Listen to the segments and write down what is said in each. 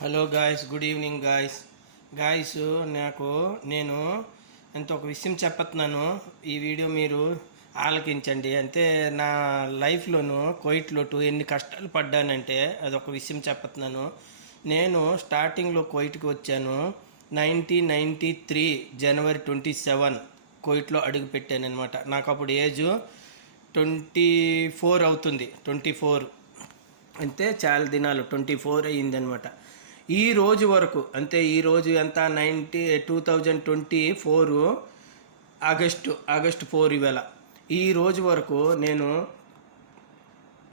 Hello guys, good evening guys. నేను ఎంతో ఒక విషయం చెప్పతున్నాను. ఈ వీడియో మీరు ఆలకించండి. అంటే నా లైఫ్లోను కువైట్లో ఎన్ని కష్టాలు పడ్డానంటే అదొక విషయం చెప్తున్నాను. నేను స్టార్టింగ్లో కువైట్కి వచ్చాను 1993 జనవరి 27 కువైట్లో అడుగు పెట్టానమాట. నాకు అప్పుడు ఏజ్ 24 అవుతుంది. 24 అంతే, చాలా దినాలు 24 అయ్యిందనమాట. ఈ రోజు వరకు అంటే ఈరోజు ఎంత 2024 ఆగస్టు 4 ఇవాళ. ఈ రోజు వరకు నేను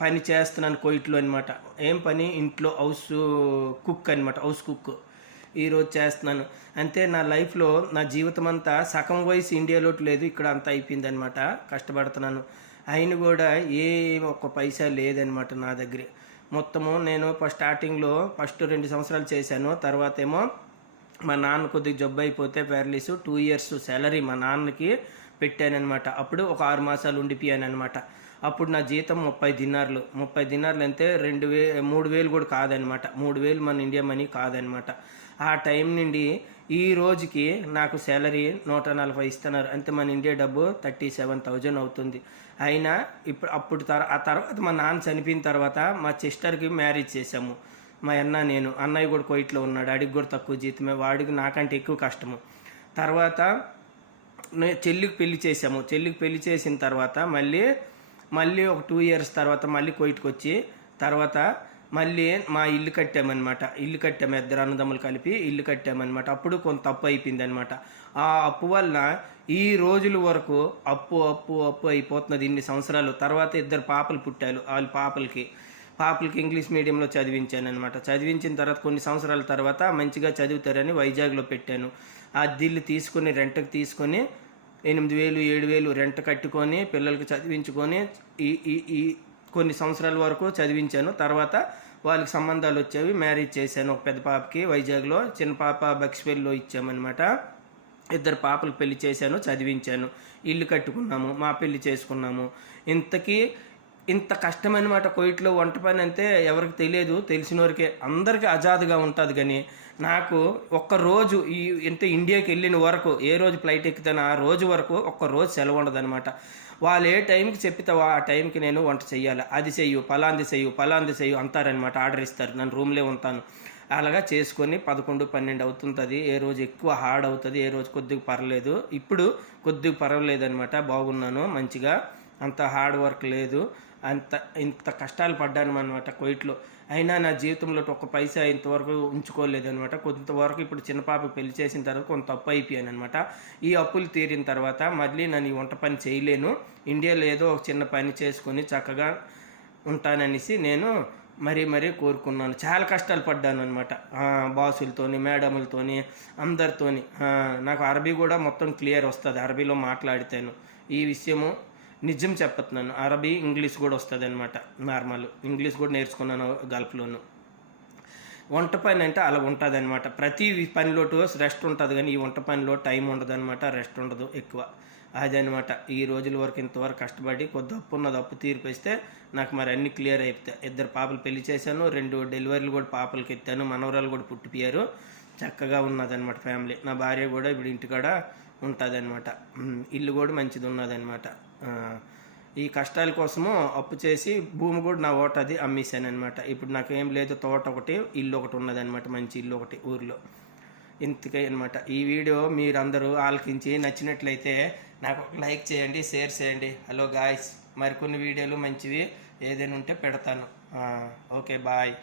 పని చేస్తున్నాను కువైట్లో అనమాట. ఏం పని? ఇంట్లో హౌస్ కుక్ అనమాట, హౌస్ కుక్. ఈరోజు చేస్తున్నాను. అంతే, నా లైఫ్లో నా జీవితం అంతా సగం వయసు ఇండియాలో లేదు, ఇక్కడ అంతా అయిపోయింది అనమాట. కష్టపడుతున్నాను, అయిన కూడా ఏ ఒక్క పైసా లేదనమాట నా దగ్గర. మొత్తము నేను స్టార్టింగ్లో ఫస్ట్ 2 సంవత్సరాలు చేశాను. తర్వాత ఏమో మా నాన్న కొద్దిగా జబ్బు అయిపోతే ప్యారలీస్ 2 ఇయర్స్ శాలరీ మా నాన్నకి పెట్టానమాట. అప్పుడు ఒక 6 మాసాలు ఉండిపోయాను అనమాట. అప్పుడు నా జీతం 30 దినార్లు. 30 దినార్లు అంటే 3,000 కూడా కాదనమాట. 3,000 మన ఇండియా మనీ కాదనమాట. ఆ టైం నుండి ఈ రోజుకి నాకు శాలరీ 140 ఇస్తున్నారు. అంతే, మన ఇండియా డబ్బు 37,000 అవుతుంది. అయినా ఇప్పుడు ఆ తర్వాత మా నాన్న చనిపోయిన తర్వాత మా సిస్టర్కి మ్యారేజ్ చేసాము. మా అన్నయ్య కూడా కువైట్లో ఉన్నాడు. అడిగి కూడా తక్కువ జీతమే, వాడికి నాకంటే ఎక్కువ కష్టము. తర్వాత చెల్లికి పెళ్లి చేసాము. చెల్లికి పెళ్లి చేసిన తర్వాత మళ్ళీ ఒక 2 ఇయర్స్ తర్వాత మళ్ళీ కువైట్కి వచ్చి తర్వాత మళ్ళీ మా ఇల్లు కట్టామన్నమాట. ఇల్లు కట్టాము, 2 అన్నదమ్ములు కలిపి ఇల్లు కట్టామన్నమాట. అప్పుడు కొంత తప్పు అయిపోయింది అనమాట. ఆ అప్పు వల్ల ఈ రోజుల వరకు అప్పు అప్పు అప్పు అయిపోతున్నది ఇన్ని సంవత్సరాలు. తర్వాత 2 పాపలు పుట్టారు. వాళ్ళ పాపలకి ఇంగ్లీష్ మీడియంలో చదివించాను అనమాట. చదివించిన తర్వాత కొన్ని సంవత్సరాల తర్వాత మంచిగా చదువుతారని వైజాగ్లో పెట్టాను. ఆ దిల్లు తీసుకుని రెంట్కి తీసుకొని 8,000 7,000 రెంట్ కట్టుకొని పిల్లలకి చదివించుకొని ఈ కొన్ని సంవత్సరాల వరకు చదివించాను. తర్వాత వాళ్ళకి సంబంధాలు వచ్చేవి, మ్యారేజ్ చేశాను. ఒక పెద్ద పాపకి వైజాగ్లో, చిన్న పాప బక్స్పేల్లో ఇచ్చామన్నమాట. 2 పాపలకు పెళ్లి చేశాను, చదివించాను, ఇల్లు కట్టుకున్నాము, మా పెళ్లి చేసుకున్నాము. ఇంత కష్టమన్నమాట కువైట్లో వంట పని. అంటే ఎవరికి తెలియదు, తెలిసినోరికే, అందరికీ అజాదుగా ఉంటుంది. కానీ నాకు ఒక్కరోజు ఇండియాకి వెళ్ళిన వరకు, ఏ రోజు ఫ్లైట్ ఎక్కుతానో ఆ రోజు వరకు ఒక్కరోజు సెలవు ఉండదన్నమాట. వాళ్ళు ఏ టైంకి చెప్పితే ఆ టైంకి నేను వంట చెయ్యాలి. అది చెయ్యు, పలాంది చెయ్యు అంటారనమాట. ఆర్డర్ ఇస్తారు, నన్ను రూమ్లో ఉంటాను. అలాగా చేసుకొని 11, 12 అవుతుంటుంది. ఏ రోజు ఎక్కువ హార్డ్ అవుతుంది, ఏ రోజు కొద్దిగా పర్లేదు. ఇప్పుడు కొద్దిగా పర్వాలేదు అనమాట, బాగున్నాను మంచిగా. అంత హార్డ్ వర్క్ లేదు. ఇంత కష్టాలు పడ్డాను అనమాట కువైట్లో. అయినా నా జీవితంలో ఒక్క పైసా ఇంతవరకు ఉంచుకోలేదు అనమాట. కొంతవరకు ఇప్పుడు చిన్న పాపకు పెళ్లి చేసిన తర్వాత కొంత అప్పు అయిపోయాను అనమాట. ఈ అప్పులు తీరిన తర్వాత మళ్ళీ నన్ను ఈ వంట పని చేయలేను, ఇండియాలో ఏదో ఒక చిన్న పని చేసుకొని చక్కగా ఉంటాననేసి నేను మరీ కోరుకున్నాను. చాలా కష్టాలు పడ్డాను అనమాట. బాసులతోని, మేడములతోని, అందరితోని. నాకు అరబీ కూడా మొత్తం క్లియర్ వస్తుంది, అరబీలో మాట్లాడితాను. ఈ విషయము నిజం చెప్తున్నాను. అరబీ, ఇంగ్లీష్ కూడా వస్తుంది అనమాట. నార్మల్ ఇంగ్లీష్ కూడా నేర్చుకున్నాను గల్ఫ్లోను. వంట పని అంటే అలా ఉంటుంది అనమాట. ప్రతి పనిలో రెస్ట్ ఉంటుంది, కానీ ఈ వంట పనిలో టైం ఉండదు అనమాట, రెస్ట్ ఉండదు ఎక్కువ. అదనమాట. ఈ రోజుల వరకు ఇంతవరకు కష్టపడి కొద్ది అప్పు ఉన్నది, అప్పు తీర్పిస్తే నాకు మరి అన్ని క్లియర్ అయిపోతాయి. 2 పాపలు పెళ్లి చేశాను, 2 డెలివరీలు కూడా పాపలకి ఎత్తాను, మనవరాలు కూడా పుట్టిపోయారు. చక్కగా ఉన్నదనమాట ఫ్యామిలీ. నా భార్య కూడా ఇప్పుడు ఇంటికాడ ఉంటుంది అనమాట. ఇల్లు కూడా మంచిది ఉన్నదనమాట. ఈ కష్టాల కోసము అప్పు చేసి భూమి కూడా నా అది అమ్మేశాను అనమాట. ఇప్పుడు నాకేం లేదు, తోట ఒకటి, ఇల్లు ఒకటి ఉన్నదనమాట, మంచి ఇల్లు ఒకటి ఊరిలో. ఇంతకే అనమాట. ఈ వీడియో మీరందరూ ఆలకించి నచ్చినట్లయితే నాకు లైక్ చేయండి, షేర్ చేయండి. హలో గాయస్, మరికొన్ని వీడియోలు మంచివి ఏదైనా ఉంటే పెడతాను. Okay, bye.